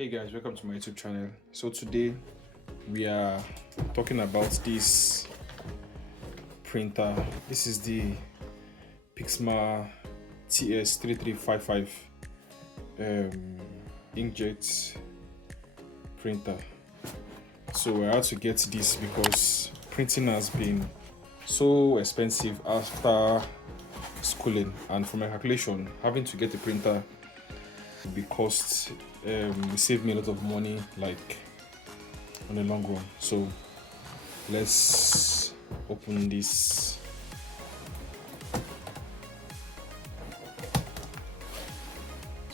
Hey guys, welcome to my YouTube channel. So today we are talking about this printer. This is the Pixma TS3355 inkjet printer. So I had to get this because printing has been so expensive after schooling, and from my calculation, having to get a printer will be cost it saved me a lot of money, like on the long run. So let's open this.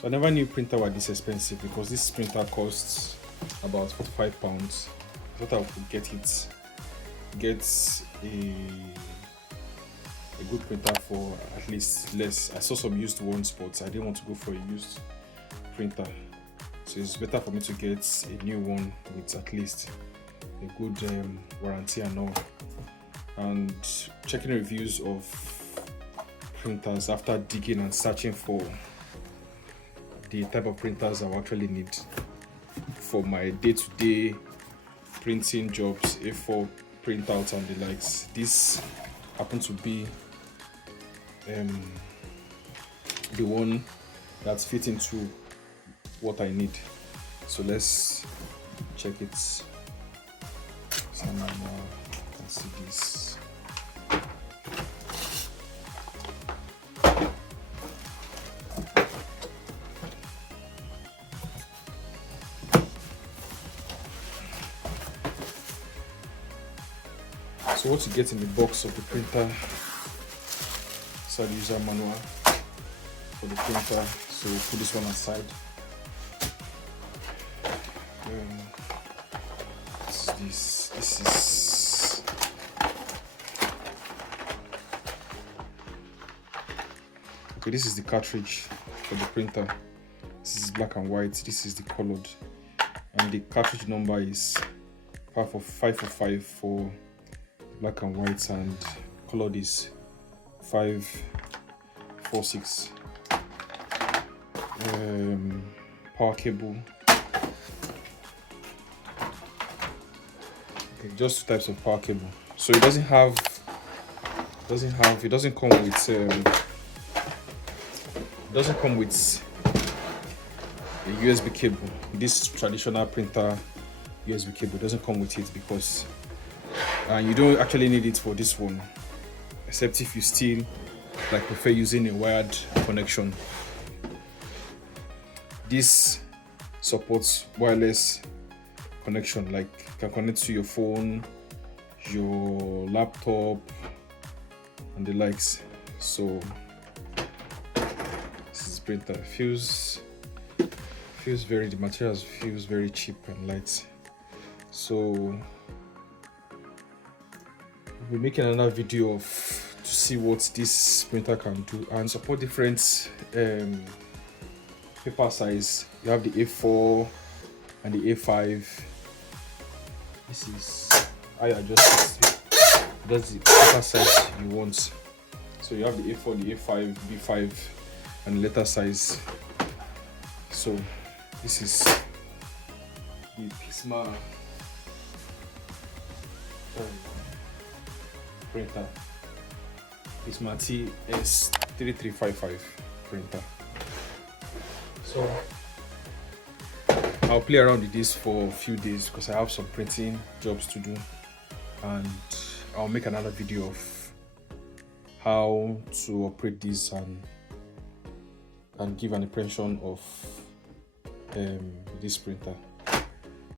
So I never knew printer were this expensive because this printer costs about £45. I thought I could get a good printer for at least less. I saw some used ones, but I didn't want to go for a used printer. So it's better for me to get a new one with at least a good warranty and all. And checking reviews of printers after digging and searching for the type of printers I actually need for my day-to-day printing jobs, A4 printouts and the likes. This happens to be the one that's fit into what I need. So let's check it. So now let's see this. So what you get in the box of the printer, so the user manual for the printer. So we'll put this one aside. This is okay. This is the cartridge for the printer. This is black and white. This is the colored, and the cartridge number is 545 for black and white, and colored is 546. Power cable. Okay, just two types of power cable. So it doesn't come with a USB cable. This traditional printer USB cable doesn't come with it because you don't actually need it for this one, except if you still prefer using a wired connection. This supports wireless connection, like you can connect to your phone, your laptop and the likes. So this is printer. The materials feels very cheap and light. So we'll be making another video to see what this printer can do and support different paper size. You have the A4 and the A5. This is how you adjust it. That's the paper size you want. So you have the A4, the A5, B5 and letter size. So this is the Pixma printer. Pixma TS3355 printer. So I'll play around with this for a few days because I have some printing jobs to do, and I'll make another video of how to operate this and give an impression of this printer.